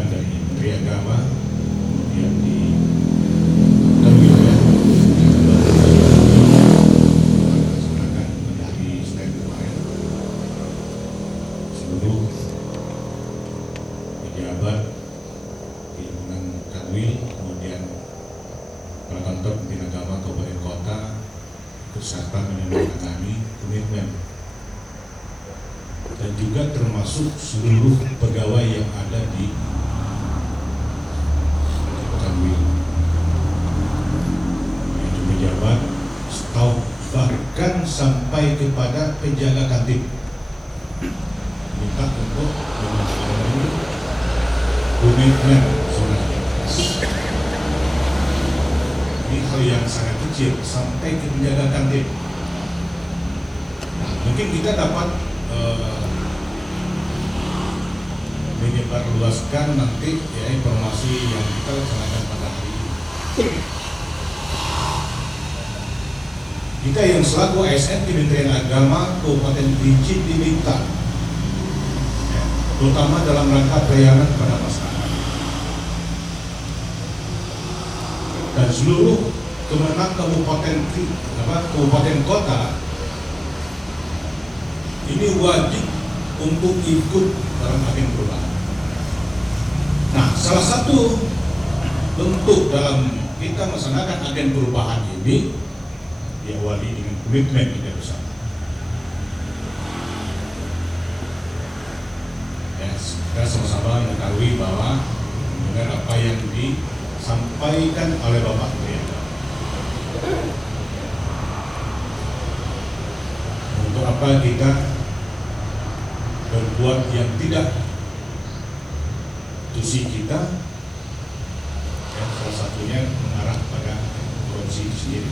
diajukan dari Menteri Agama yang di wilayah melaksanakan dari Senin kemarin. Seluruh pejabat di lingkungan Kanwil, kemudian para kantor Kementerian Agama Kabupaten Kota beserta menandatangani komitmen, dan juga termasuk seluruh pegawai yang ada di Kanwil, yaitu pejabat, staf, bahkan sampai kepada penjaga kantin, minta untuk menandatangani komitmen surat ikhlas. Ini hal yang sangat kecil sampai ke penjaga kantin. Nah, mungkin kita dapat menyebarluaskan nanti ya informasi yang kita laksanakan pada hari ini. Kita yang selaku ASN Kementerian Agama Kabupaten Kerinci diminta, ya, terutama dalam rangka pelayanan kepada masyarakat dan seluruh kemenang kabupaten kota ini wajib untuk ikut dalam agen perubahan. Nah, salah satu bentuk dalam kita melaksanakan agen perubahan ini diawali dengan komitmen kita bersama. Ya, kita sama-sama mengetahui bahwa dengan apa yang disampaikan oleh Bapak Menteri Agama, untuk apa kita berbuat yang tidak tusi kita, ya, salah satunya mengarah pada korupsi sendiri.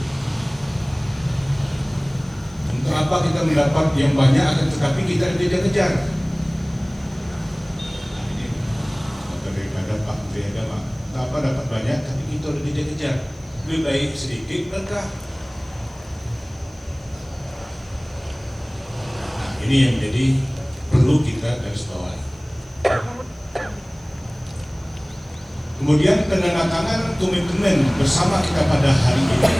Untuk apa kita mendapat yang banyak akan tetapi kita dikejar-kejar. Nah, ini daripada Pak Menteri Agama, untuk apa dapat banyak tapi kita dikejar-kejar, lebih baik sedikit berkah. Nah, ini yang menjadi perlu kita garis bawahi. Kemudian penandatangan komitmen bersama kita pada hari ini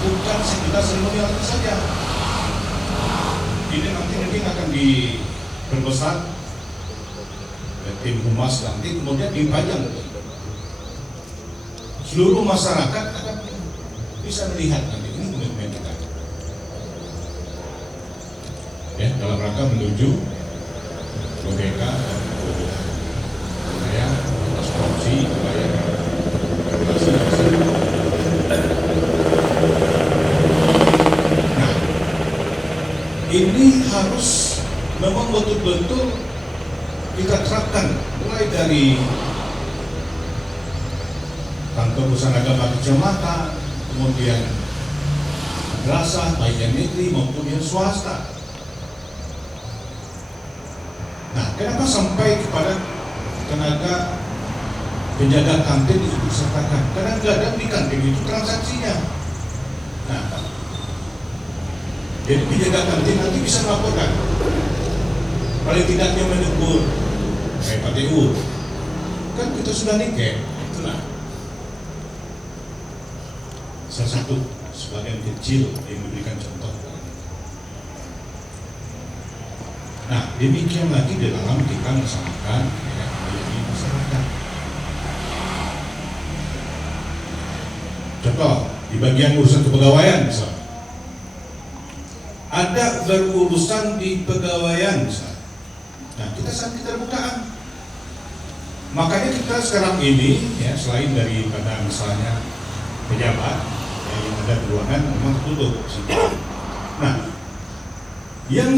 bukan sekedar seremonial saja. Ini nanti mungkin akan diperbesar oleh tim humas nanti, kemudian dipajang. Seluruh masyarakat akan bisa melihat nanti ini komitmen kita. Ya, dalam rangka menuju merdeka dan wilayah atas korupsi, wilayah regulasi. Nah, ini harus memang betul-betul kita terapkan mulai dari kantor urusan agama kecamatan, kemudian madrasah baik yang negeri maupun yang swasta. Nah, kenapa sampai kepada tenaga penjaga kantin itu disertakan? Karena kadang di kantin itu transaksinya. Nah, jadi penjaga kantin nanti bisa melaporkan, paling tidaknya menegur kayak PTU, kan kita sudah nikah, itulah salah satu sebagian kecil yang diberikan contoh. Nah, demikian lagi di dalam kita melaksanakan ya, melayani masyarakat. Contoh di bagian urusan kepegawaian misalnya, ada berurusan di pegawaian misalnya. Nah, kita sangat keterbukaan. Makanya kita sekarang ini ya, selain daripada misalnya pejabat ya, yang ada di ruangan memang tertutup. Nah, yang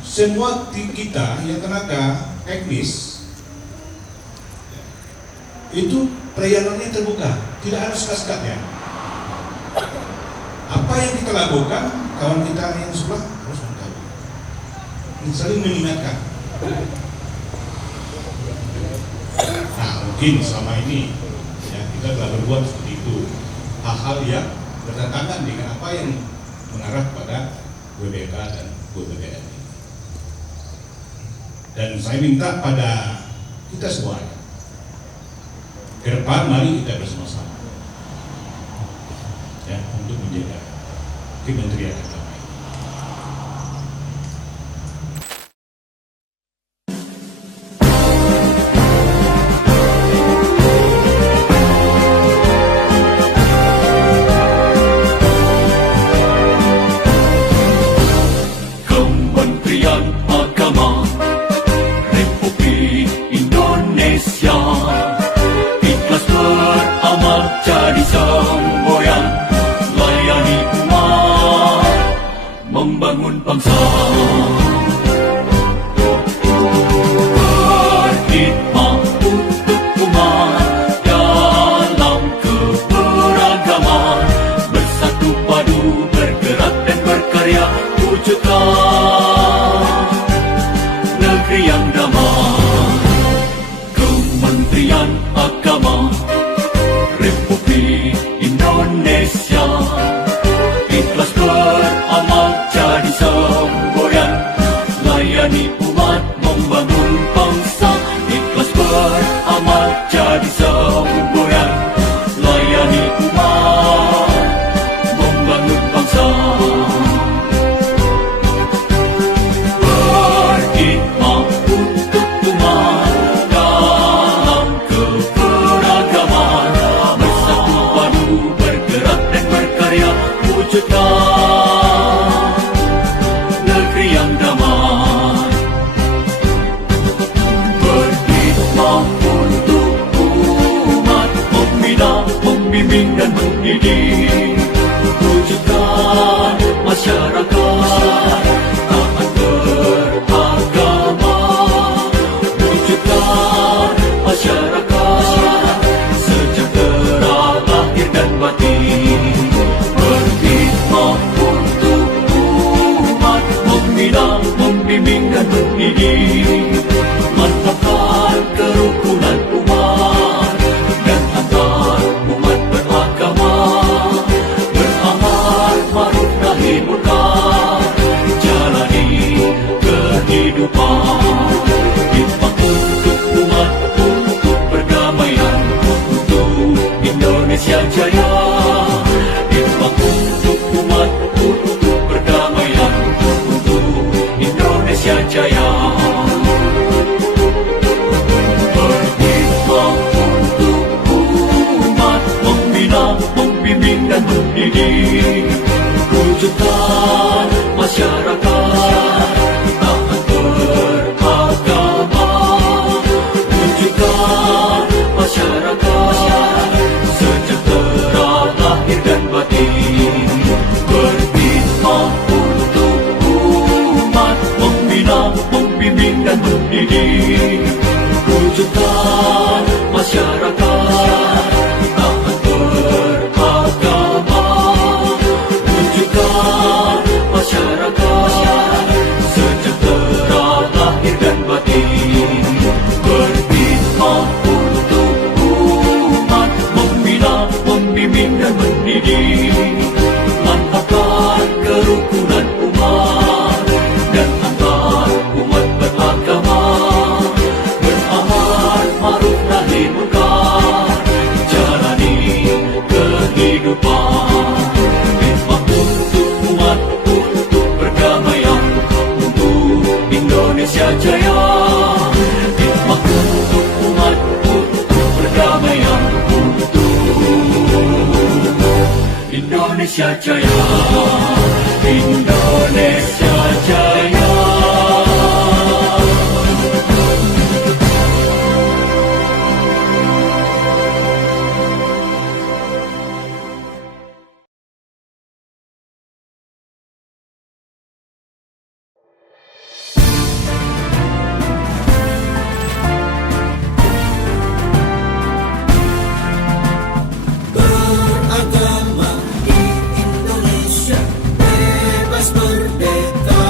semua kita yang tenaga teknis itu pelayanannya terbuka, tidak ada sekat-sekat ya. Apa yang kita lakukan, kawan kita yang sebelah harus mengetahui, saling mengingatkan. Nah, mungkin selama ini ya, kita telah berbuat seperti itu, hal-hal yang bertentangan dengan apa yang mengarah pada WBK dan WBBN. Dan saya minta pada kita semua Ke depan mari kita bersama-sama ya untuk menjaga Kementerian Agama. Kementerian Agama Republik Indonesia ikhlas beramal jadi semboyan, layani umat, membangun bangsa. Berkhidmat untuk umat dalam keberagaman, bersatu padu bergerak dan berkarya wujudkan negeri yang damai. Kementerian Agama Republik Indonesia ikhlas beramal jadi semboyan, layani umat, membangun bangsa. Ikhlas beramal jadi semboyan, layani umat, membangun bangsa. Berkhidmat untuk umat dalam keberagaman, bersatu padu bergerak dan berkarya wujudkan negeri yang damai. Berkhidmat untuk umat, membina, membimbing dan mendidik, wujudkan masyarakat taat beragama, wujudkan masyarakat sejahtera lahir dan batin. Berkhidmat untuk umat, membina, membimbing dan mendidik, mantapkan kerukunan umat dan antar umat beragama, beramar ma'ruf nahi munkar, jalani kehidupan. Khidmat untuk umat, untuk perdamaian, untuk Indonesia Jaya. Khidmat untuk umat, untuk perdamaian, untuk Indonesia Jaya. Berkhidmat untuk umat, membina, membimbing dan mendidik, wujudkan masyarakat taat beragama, wujudkan masyarakat sejahtera lahir dan batin. Berkhidmat untuk umat, membina, membimbing dan mendidik, wujudkan masyarakat taat beragama, wujudkan masyarakat sejahtera lahir dan batin. Berkhidmat untuk umat, membina, membimbing dan mendidik, mantapkan kerukunan umat dan antar umat beragama, beramar ma'ruf nahi munkar, jalani kehidupan. Khidmat untuk umat, untuk perdamaian, untuk Indonesia Jaya. Khidmat untuk umat, untuk perdamaian, untuk Indonesia Jaya. Indonesia Jaya. Beragama di Indonesia bebas merdeka.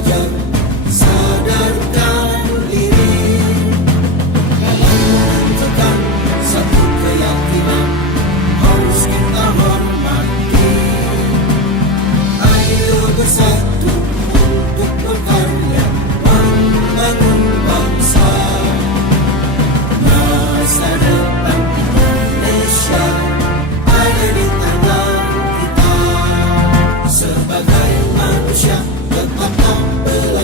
belajar sadarkan diri dalam menentukan satu keyakinan harus kita hormati. Ayo bersatu untuk berkarya membangun bangsa. Masa depan Indonesia ada di tangan kita. Sebagai manusia tetaplah belajar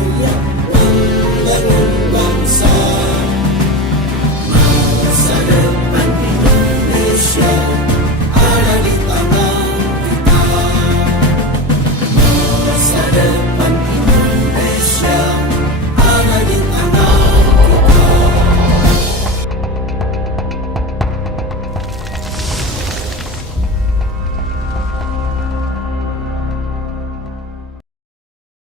berkarya